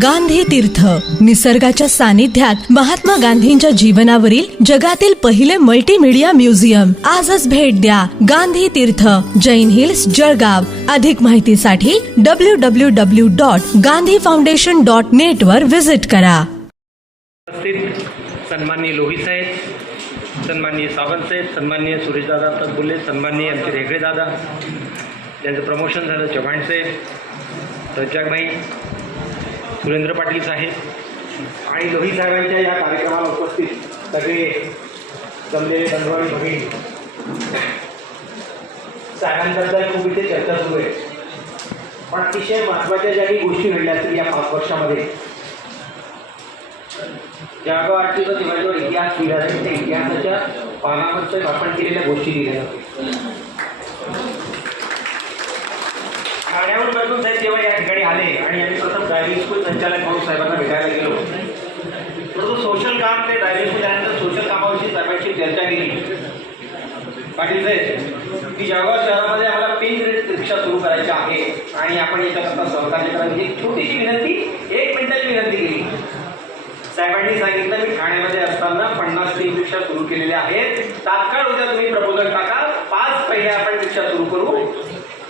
गांधी तीर्थ. निसर्गाच्या सानिध्यात महात्मा गांधींच्या जीवनावरील जगातील पहिले मल्टीमीडिया म्युझियम आजच भेट द्या गांधी तीर्थ. जैन हिल्स जळगाव. अधिक माहितीसाठी W W W dot Gandhi foundation dot net वर व्हिजिट करा. उपस्थित सन्माननीय लोहित साहेब सन्माननीय सावंत साहेब सन्माननीय सुरेशदादा तत्बुल्ले सन्माननीय आमचे रेगडे दादा ज्यांचं प्रमोशन झालं चव्हाण साहेब रज्जाकभाई सुरेंद्र पाटील साहेब आणि लोही साहेबांच्या या कार्यक्रमाला उपस्थित सगळे जमलेले बंधू भगिनी. साहेबांबद्दल खूप इथे चर्चा सुरू आहे. पण अतिशय महत्त्वाच्या ज्या काही गोष्टी घडल्या असतील या पाच वर्षामध्ये जळगाव आरटीचा दिवाळीवर इतिहास लिहिला जाईल त्या इतिहासाच्या पानावरचं आपण केलेल्या गोष्टी लिहिल्या जातील ठाण्याहून बदलून साहेब तेव्हा या ठिकाणी आले आणि आम्ही डायरी स्कूल संचालक म्हणून साहेबांना भेटायला गेलो. परंतु सोशल काम ते ड्रायव्हिंग स्कूल त्यानंतर सोशल कामाविषयी साहेबांची चर्चा केली. पाटील साहेब की जळगाव शहरामध्ये आम्हाला पिंक रेट रिक्षा सुरू करायची आहे आणि आपण याच्याकरता सहकार्य करावी एक छोटीशी विनंती एक मिनिटाची विनंती केली. साहेबांनी सांगितलं मी ठाण्यामध्ये असताना पन्नास तीन रिक्षा सुरू केलेल्या आहेत. तात्काळ उद्या तुम्ही प्रपोजल टाका. पाच पहिले आपण रिक्षा सुरू करू.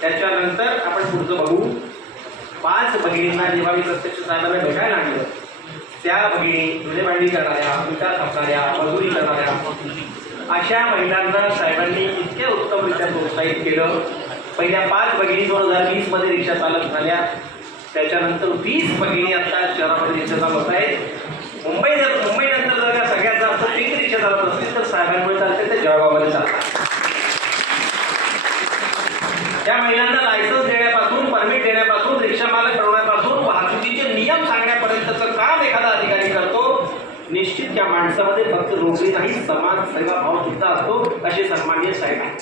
त्याच्यानंतर आपण पुढचं बघू. पाच भगिनींना जेव्हा मी प्रत्यक्ष साहेबांना भेटायला आणलं. त्या भगिनी जुने भांडी करणाऱ्या विटा थापणाऱ्या मजुरी करणाऱ्या अशा महिलांना साहेबांनी इतक्या उत्तमरित्या प्रोत्साहित केलं. पहिल्या पाच भगिनी दोन हजार वीसमध्ये रिक्षा चालक झाल्या. त्याच्यानंतर वीस भगिनी आता शहरामध्ये रिक्षा चालवत आहेत. मुंबई जर मुंबईनंतर जर का सगळ्यात जास्त पिंक रिक्षा चालत असतील तर साहेबांमुळे चालते ते जळगावमध्ये चालतात. त्या महिलांना लायसन्स देण्यापासून परमिट देण्यापासून रिक्षा मालक बनवण्यापासून वाहतुकीचे नियम सांगण्यापर्यंतचं काम एखादा अधिकारी करतो निश्चित त्या माणसामध्ये फक्त नोकरी नाही समान सेवा भाव सुद्धा असतो असे सन्मान्य साहेब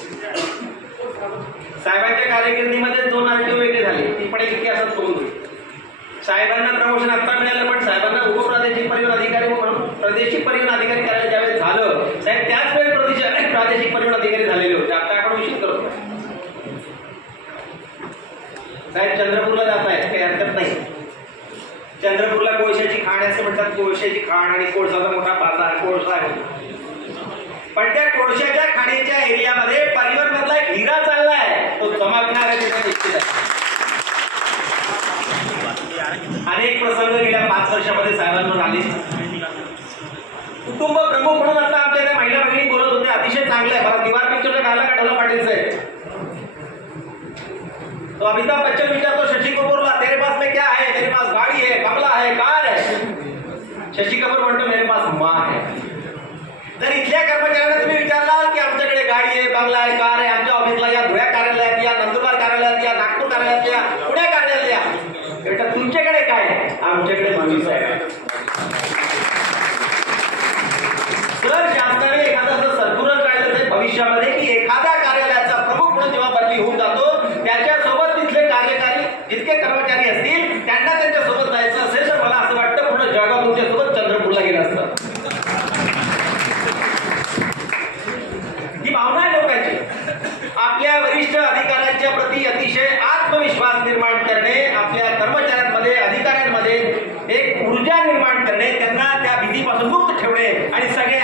साहेबांच्या कारकिर्दीमध्ये दोन आरटीओ वेगळे झाले ती पण एक इतिहासात तोंड होईल साहेबांना प्रमोशन आता मिळालं पण साहेबांना उपप्रादेशिक परिवहन अधिकारी म्हणून प्रादेशिक परिवहन अधिकारी करायला ज्यावेळेस झालं साहेब त्याच वेळेस प्रदेश प्रादेशिक परिवहन अधिकारी झालेले होते आता आपण विषय करतो साहेब चंद्रपूरला जात आहेत काही हरकत नाही चंद्रपूरला कोळशाची खाण असं म्हणतात कोळशाची खाण आणि कोळसाचा मोठा बाजार कोळसा आहे. पण त्या कोळशाच्या खाणीच्या एरियामध्ये परिवहन मधला एक हिरा चाललाय तो चमकणार आहे तिथे निश्चित आहे. अनेक प्रसंग गेल्या पाच वर्षामध्ये साहेबांवर आले. कुटुंब प्रमुख म्हणून आता आपल्या त्या महिला भगिनी बोलत होत्या. अतिशय चांगलं आहे. मला दिवार पिक्चरचा गाला काढायला पाटील आहे. तो अमिताभ बच्चन विचारतो शशी कपूरला तेरे पास में क्या है? तेरे पास गाड़ी है बंगला है कार है. शशि कपूर म्हणतो मेरे पास माँ है. जर इथल्या कर्मचाऱ्यांना तुम्ही विचारलाल की आमच्याकडे गाडी आहे बंगला आहे कार आहे आमच्या ऑफिसला या धुळ्या कार्यालयात या नंदुरबार कार्यालयात या नागपूर कार्यालयात या पुणे कार्यालयात या. बेटा तुमच्याकडे काय आहे? आमच्याकडे माणूस आहे जर शासनाने एखादं असं सर्क्युलर काढलं असेल भविष्यामध्ये की एखाद्या कार्यालयाचा प्रमुख म्हणून जेव्हा बदली होऊन जातो त्याच्यासोबत तिथले कार्यकारी जितके कर्मचारी असतील त्यांना त्यांच्यासोबत जायचं असेल तर मला असं वाटतं पूर्ण जळगाव तुमच्यासोबत चंद्रपूरला गेलं असतं ही भावना आहे लोकांची आपल्या वरिष्ठ अधिकाऱ्यांच्या प्रती अतिशय आत्मविश्वास निर्माण करणे आपल्या कर्मचाऱ्यांमध्ये अधिकाऱ्यांमध्ये एक ऊर्जा निर्माण करणे त्यांना त्या भीतीपासून मुक्त ठेवणे आणि सगळे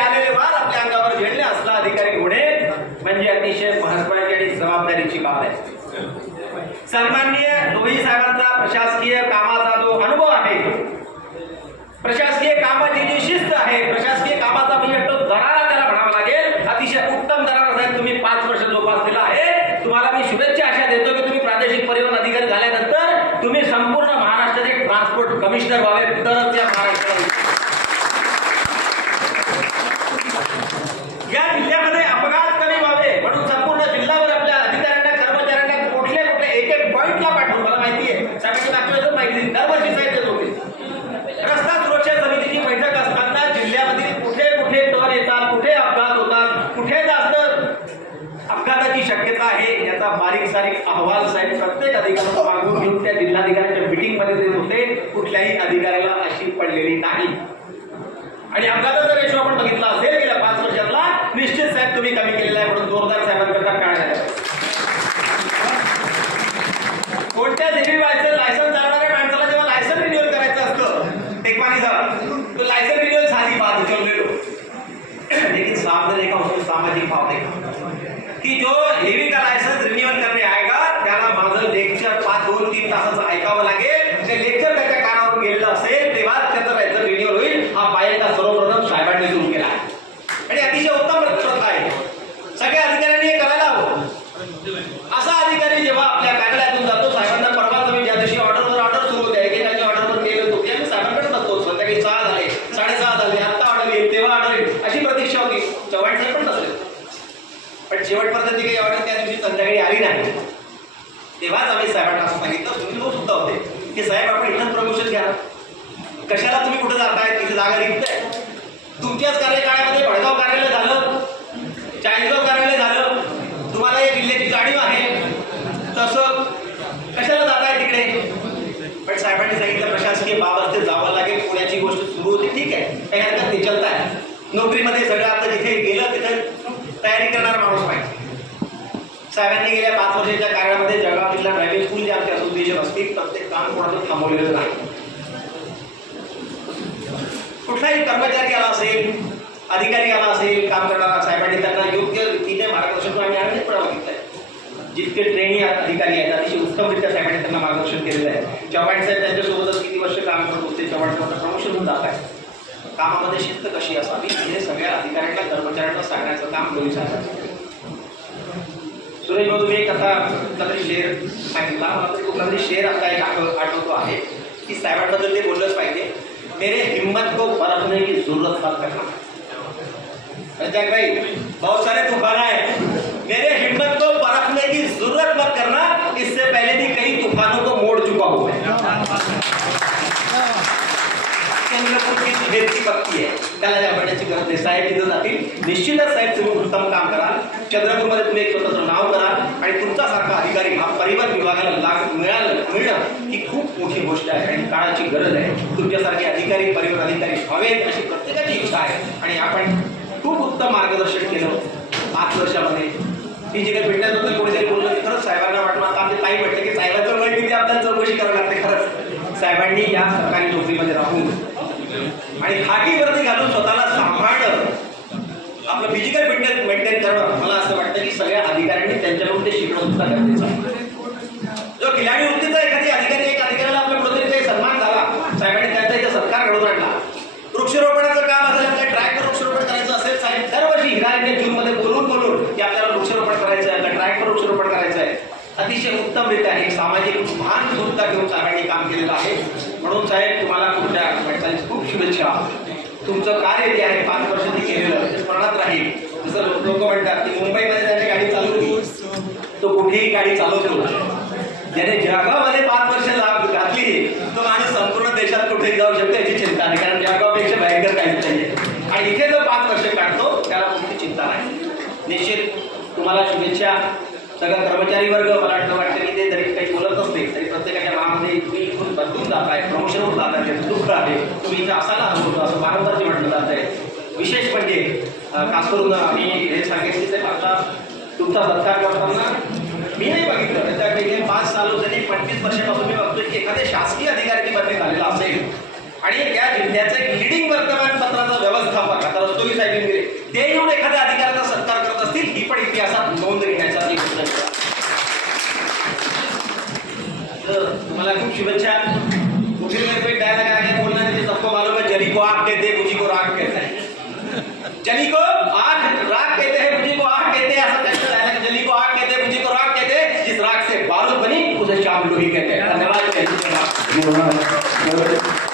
योजना आहे याचा बारीक सारीक अहवाल साहेब प्रत्येक अधिकाऱ्याला मागून घेऊन त्या जिल्हाधिकाऱ्याच्या मिटिंगमध्ये देत होते. कुठल्याही अधिकाऱ्याला अशी पडलेली नाही. आणि अपघाताचा रेशो आपण बघितला असेल गेल्या पाच वर्षातला. निश्चित साहेब तुम्ही कमी केलेला आहे म्हणून जोरदार साहेबांकरता काय आहे. कोणत्या सिव्हिल व्हायचं लायसन्स चालणाऱ्या माणसाला जेव्हा लायसन्स रिन्युअल करायचं असतं टेकमानी साहेब तो लायसन्स रिन्युअल झाली बात उचललेलो. लेकिन साहब ने देखा उसको सामाजिक भाव देखा हेवी का लायसन्स रिन्युअल करणे ऐका त्याला माझं लेक्चर पाच दोन तीन तासाचं ऐकावं लागेल. ते लेक्चर त्याच्या कानावर गेलेलं असेल तेव्हा त्याचं लायसन्स रिन्युअल होईल. हा पायंडा सर्वप्रथम साहेबांनी सुरू केला आहे. आणि अतिशय उत्तम प्रथा आहे. सगळ्या अधिकाऱ्यांनी हे करायला हवं. असा अधिकारी जेव्हा आपल्या कार्यालयातून जातो साहेबांना परवा तुम्ही ज्या दिवशी ऑर्डरवर ऑर्डर सुरू होते एकेकाची ऑर्डरवर गेलो होतो आम्ही साहेबांकडे बसतो संध्याकाळी सहा झाले साडेसहा झाले आत्ता ऑर्डर येईल तेव्हा ऑर्डर येईल. अशी प्रतीक्षा होती चव्हाण साहेब पण नसले पण शेवटपर्यंत जी काही ऑर्डर त्या दिवशी संध्याकाळी आली नाही तेव्हाच आम्ही साहेबांना असं सांगितलं. तुम्ही लोक सुद्धा होते. की साहेब आपण इथं प्रमोशन घ्या. कशाला तुम्ही कुठं जाताय? तिथे जागा रिक्त आहे. तुमच्याच कार्यकाळामध्ये भडगाव कार्यालय झालं चाळीसगाव कार्यालय झालं तुम्हाला या जिल्ह्याची जाणीव आहे तसं कशाला जाताय तिकडे पण साहेबांनी सांगितलं प्रशासकीय बाब असते जावं लागेल पुण्याची गोष्ट सुरू होती ठीक आहे काही हरकत नाही चलताय नोकरीमध्ये सगळं आता जिथे गेलं तिथे तयारी करणारा माणूस पाहिजे साहेबांनी गेल्या पाच वर्षाच्या कार्यामध्ये जळगाव जिल्हा ड्रायव्हिंग स्कूल जे आमचे असोसिएशन असतील प्रत्येक काम कोणाचं थांबवलेलं नाही. कुठलाही कर्मचारी आला असेल अधिकारी आला असेल काम करणारा साहेबांनी त्यांना योग्य रीतीने मार्गदर्शन आम्ही अनेक वेळा आहे. जितके ट्रेनी अधिकारी आहेत अतिशय उत्तमरित्या साहेबांनी त्यांना मार्गदर्शन केलेलं आहे. चव्हाण साहेब त्यांच्यासोबतच किती वर्ष काम करत होते चव्हाण साहेबांना प्रमोशन होऊन जात आहे. कामामध्ये शिस्त कशी असावी हे सगळ्या अधिकाऱ्यांना कर्मचाऱ्यांना सांगण्याचं काम पोलिसांना सुरेश भाऊ तुम्ही एक आता कुठला तरी सांगितला मला तरी कुठला तरी आता एक आठव आठवतो आहे. की साहेबांबद्दल ते बोललंच पाहिजे. मेरे हिम्मत को परखने की ज़रूरत मत करना. रजाक भाई, बहुत सारे तूफ़ान आए. मेरे हिम्मत को परखने की ज़रूरत मत करना, इससे पहले भी कई तूफानों को मोड़ चुका हूँ मैं चंद्रपूर की जिल्ह्याची आहे. त्याला जाण्याची गरज नाही साहेब तिथं जातील. निश्चितच साहेब तुम्ही उत्तम काम कराल. चंद्रपूरमध्ये तुम्ही एक स्वतःचं नाव कराल. आणि तुमचा सारखा अधिकारी हा परिवहन विभागाला लाग मिळालं मिळणं ही खूप मोठी गोष्ट आहे आणि काळाची गरज आहे. तुमच्यासारखे अधिकारी परिवहन अधिकारी हवेत अशी प्रत्येकाची इच्छा आहे. आणि आपण खूप उत्तम मार्गदर्शन केलं पाच वर्षामध्ये ती जी काही भेटण्याबद्दल कोणीतरी बोललं की खरंच साहेबांना वाटलं आता आमचे ताई म्हटलं की साहेबांचं वय किती? आपल्याला चौकशी करावी लागते खरंच. साहेबांनी या सरकारी नोकरीमध्ये राहून आणि खाकी घालून स्वतःला सांभाळणं आपलं फिजिकल फिटनेस मेंटेन करणं मला असं वाटतं की सगळ्या अधिकाऱ्यांनी त्यांच्याकडून ते शिकणं सुद्धा गरजेचं आहे जो खिलाडी वृत्तीचा एखादी अधिकारी एक अधिकाऱ्याला आपल्या कुठेतरी काही सन्मान झाला साहेबांनी त्यांचा इथे सत्कार घडवून आणला वृक्षारोपणाचं काम असेल आपल्या ट्रॅकवर वृक्षारोपण करायचं असेल साहेब दरवर्षी हिराने जून मध्ये बोलून बोलून की आपल्याला वृक्षारोपण करायचं आहे आपल्या ट्रॅकवर वृक्षारोपण करायचं आहे अतिशय उत्तमरित्या एक सामाजिक भान सुद्धा घेऊन साहेबांनी काम केलेलं आहे. म्हणून साहेब तुम्हाला तुमच्या वाटचालीस खूप शुभेच्छा. तुमचं कार्य जे आहे पाच वर्षांनी केलेलं ते स्मरणात राहील. जसं लोक म्हणतात की मुंबईमध्ये त्याने गाडी चालवली. तो कुठेही गाडी चालवतो ज्याने जगामध्ये पाच वर्ष लाभ घातली तो माणूस संपूर्ण देशात कुठेही जाऊ शकतो याची चिंता नाही कारण जळगावपेक्षा भयंकर काहीच नाहीये आणि इथे जो पाच वर्ष काढतो त्याला कुठली चिंता नाही निश्चित तुम्हाला शुभेच्छा सगळा कर्मचारी वर्ग मला वाटतं वाटतं की ते जरी काही बोलत नसते तरी प्रत्येकाच्या मनामध्ये तुम्ही इथून बदलून जात आहे प्रमोशन होत जात आहे दुःख आहे. तुम्ही इथं असायला हवं होतं असं वारंवार जे म्हटलं जात आहे. विशेष म्हणजे खास करून आम्ही हे सांगितले ते आता तुमचा सत्कार करताना मी नाही बघितलं. म्हणजे त्या गेले पाच साल होते पंचवीस वर्षापासून मी बघतोय की एखाद्या शासकीय अधिकाऱ्यांनी बदली झालेला असेल आणि या जिल्ह्याचं एक लिडिंग वर्तमानपत्राचा व्यवहार Buenas,